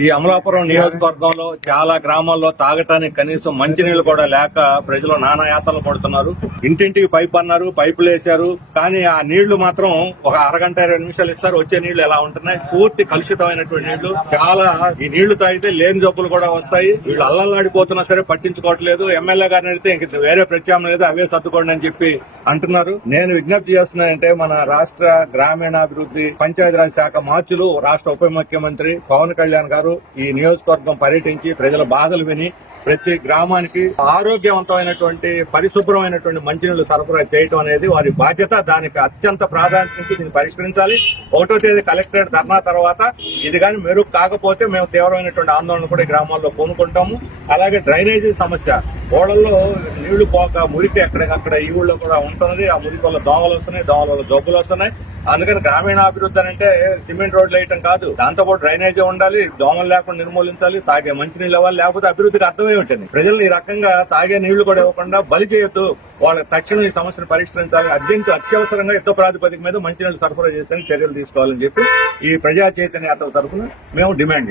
ఈ అమలాపురం నియోజకవర్గంలో చాలా గ్రామాల్లో తాగటానికి కనీసం మంచినీళ్లు కూడా లేక ప్రజలు నానా యాతనలు పడుతున్నారు. ఇంటింటికి పైపు అన్నారు, పైపులు వేశారు, కానీ ఆ నీళ్లు మాత్రం ఒక అరగంట 20 నిమిషాలు ఇస్తారు. వచ్చే నీళ్లు ఎలా ఉంటున్నాయి, పూర్తి కలుషితమైనటువంటి నీళ్లు. చాలా ఈ నీళ్లు తాగితే లేని జబ్బులు కూడా వస్తాయి. వీళ్ళు అల్లల్లాడిపోతున్నా సరే పట్టించుకోవట్లేదు. ఎమ్మెల్యే గారిని అడిగితే ఇంక వేరే ప్రత్యామ్నాయం లేదు, అవే సర్దుకోండి అని చెప్పి అంటున్నారు. నేను విజ్ఞప్తి చేస్తున్నానంటే మన రాష్ట్ర గ్రామీణాభివృద్ధి పంచాయతీరాజ్ శాఖ మార్చులు రాష్ట్ర ఉప ముఖ్యమంత్రి పవన్ కళ్యాణ్ గారు ఈ నియోజకవర్గం పర్యటించి ప్రజల బాధలు విని ప్రతి గ్రామానికి ఆరోగ్యవంతమైనటువంటి పరిశుభ్రమైనటువంటి మంచినీళ్లు సరఫరా చేయడం అనేది వారి బాధ్యత. దానికి అత్యంత ప్రాధాన్యత దీన్ని పరిష్కరించాలి. 1వ తేదీ కలెక్టరేట్ ధర్నా తర్వాత ఇది కానీ మెరుగు కాకపోతే మేము తీవ్రమైనటువంటి ఆందోళన కూడా ఈ గ్రామాల్లో పూనుకుంటాము. అలాగే డ్రైనేజీ సమస్య, ఓడల్లో నీళ్లు పోక మురికి ఎక్కడికక్కడ ఈ ఊళ్ళో కూడా ఉంటున్నది. ఆ మురికి వల్ల దోమలు వస్తున్నాయి, దోమల వల్ల జబ్బులు వస్తున్నాయి. అందుకని గ్రామీణాభివృద్ధి అంటే సిమెంట్ రోడ్లు వేయటం కాదు, దాంతోపాటు డ్రైనేజీ ఉండాలి, దోమలు లేకుండా నిర్మూలించాలి, తాగే మంచినీళ్ళు ఇవ్వాలి. లేకపోతే అభివృద్ధికి అర్థమే ఉంటుంది. ప్రజలు ఈ రకంగా తాగే నీళ్లు కూడా ఇవ్వకుండా బలి చేయొద్దు. వాళ్ళ తక్షణం ఈ సమస్యను పరిష్కరించాలి. అత్యవసరంగా యుద్ధ ప్రాతిపదిక మీద మంచినీళ్లు సరఫరా చేసేందుకు చర్యలు తీసుకోవాలని చెప్పి ఈ ప్రజా చైతన్య యాత్ర తరఫున మేము డిమాండ్ చేస్తాం.